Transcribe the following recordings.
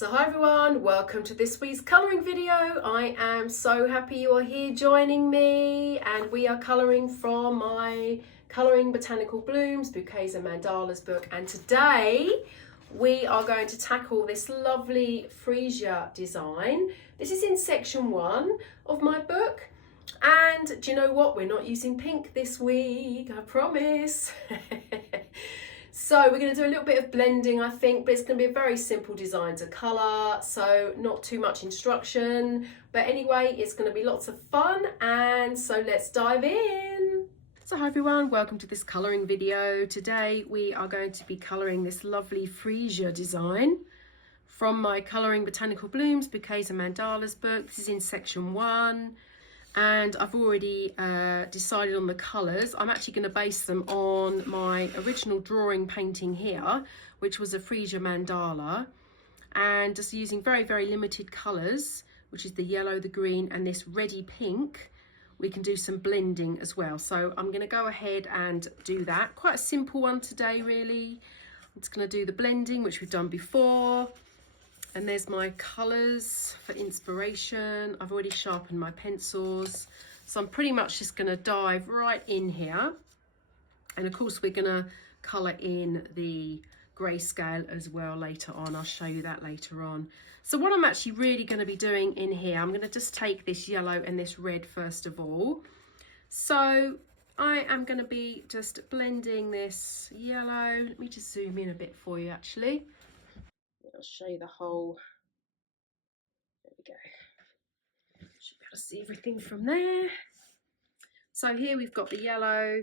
So hi everyone, welcome to this week's colouring video. I am so happy you are here joining me, and we are colouring from my Colouring Botanical Blooms, Bouquets and Mandalas book, and today we are going to tackle this lovely Freesia design. This is in section 1 of my book, and do you know what? We're not using pink this week, I promise. So we're going to do a little bit of blending, I think, but it's going to be a very simple design to colour, so not too much instruction. But anyway, it's going to be lots of fun, and so let's dive in. So hi everyone, welcome to this colouring video. Today we are going to be colouring this lovely Freesia design from my Colouring Botanical Blooms, Bouquets and Mandalas book. This is in section 1. And I've already decided on the colours. I'm actually going to base them on my original drawing painting here, which was a Freesia mandala, and just using very, very limited colours, which is the yellow, the green and this reddy pink. We can do some blending as well. So I'm going to go ahead and do that. Quite a simple one today, really. I'm just going to do the blending, which we've done before. And there's my colours for inspiration. I've already sharpened my pencils. So I'm pretty much just going to dive right in here. And of course, we're going to colour in the grayscale as well later on. I'll show you that later on. So what I'm actually really going to be doing in here, I'm going to just take this yellow and this red first of all. So I am going to be just blending this yellow. Let me just zoom in a bit for you actually. I'll show you the whole, there we go, should be able to see everything from there. So here we've got the yellow.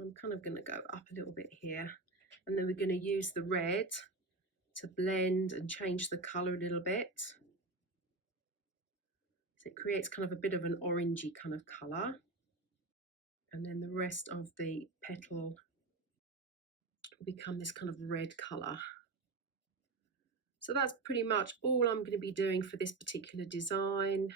I'm kind of going to go up a little bit here, and then we're going to use the red to blend and change the colour a little bit. So it creates kind of a bit of an orangey kind of colour, and then the rest of the petal become this kind of red colour. So that's pretty much all I'm going to be doing for this particular design.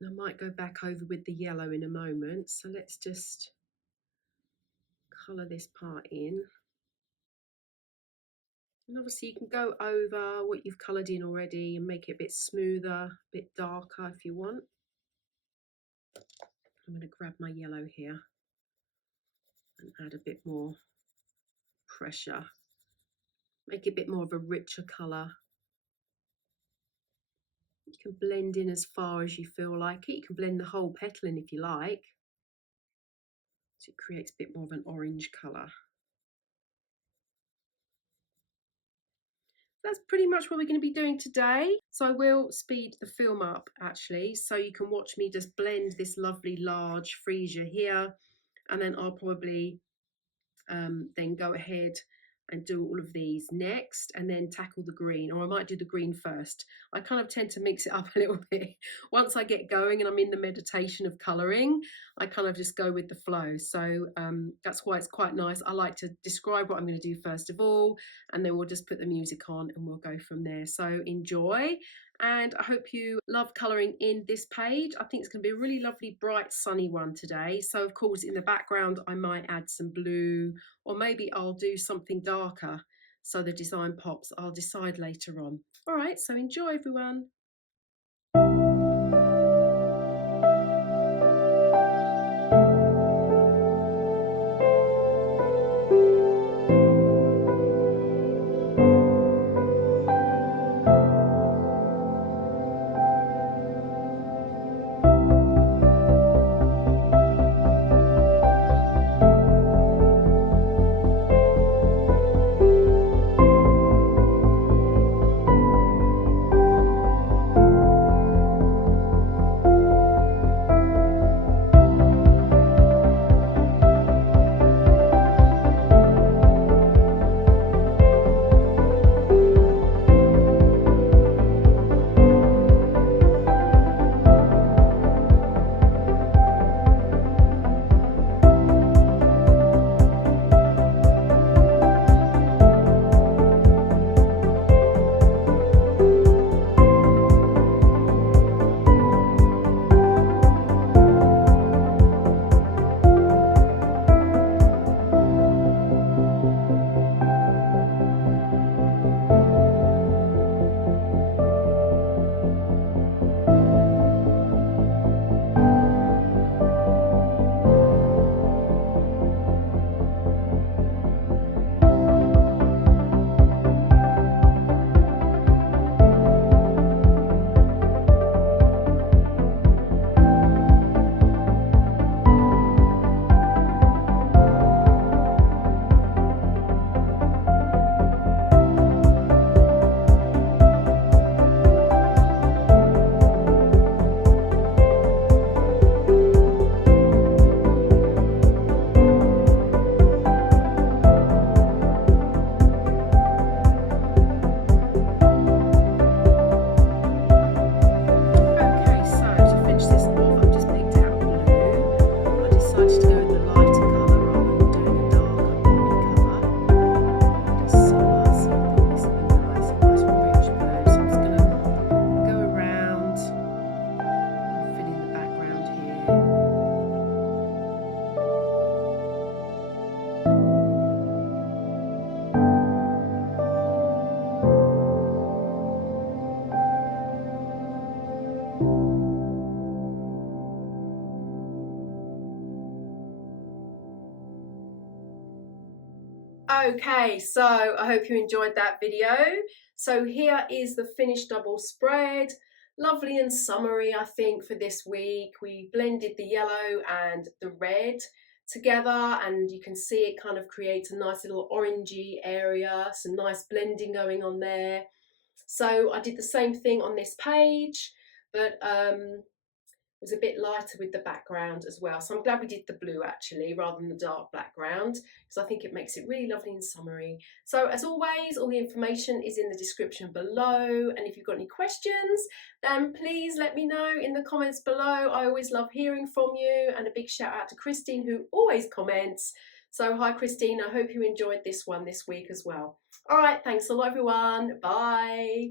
I might go back over with the yellow in a moment, so let's just colour this part in. And obviously you can go over what you've coloured in already and make it a bit smoother, a bit darker if you want. I'm going to grab my yellow here and add a bit more pressure, make it a bit more of a richer colour. You can blend in as far as you feel like it. You can blend the whole petal in if you like, so it creates a bit more of an orange colour. That's pretty much what we're going to be doing today. So I will speed the film up actually, so you can watch me just blend this lovely large Freesia here, and then I'll probably then go ahead and do all of these next, and then tackle the green, or I might do the green first. I kind of tend to mix it up a little bit. Once I get going and I'm in the meditation of colouring, I kind of just go with the flow. So that's why it's quite nice. I like to describe what I'm going to do first of all, and then we'll just put the music on and we'll go from there. So enjoy, and I hope you love colouring in this page. I think it's going to be a really lovely, bright, sunny one today. So of course in the background I might add some blue, or maybe I'll do something darker so the design pops. I'll decide later on. All right, so enjoy everyone. decided to go with the lighter colour rather than doing a darker poppy colour this summer, so I thought this would be nice, a nice rich blue. So I'm just going to go around and fill in the background here. Okay, so I hope you enjoyed that video. So here is the finished double spread. Lovely and summery, I think, for this week. We blended the yellow and the red together, and you can see it kind of creates a nice little orangey area, some nice blending going on there. So I did the same thing on this page, but was a bit lighter with the background as well. So I'm glad we did the blue actually rather than the dark background, because I think it makes it really lovely and summery. So as always, all the information is in the description below, and if you've got any questions, then please let me know in the comments below. I always love hearing from you, and a big shout out to Christine, who always comments. So hi Christine, I hope you enjoyed this one this week as well. All right, thanks a lot everyone, bye.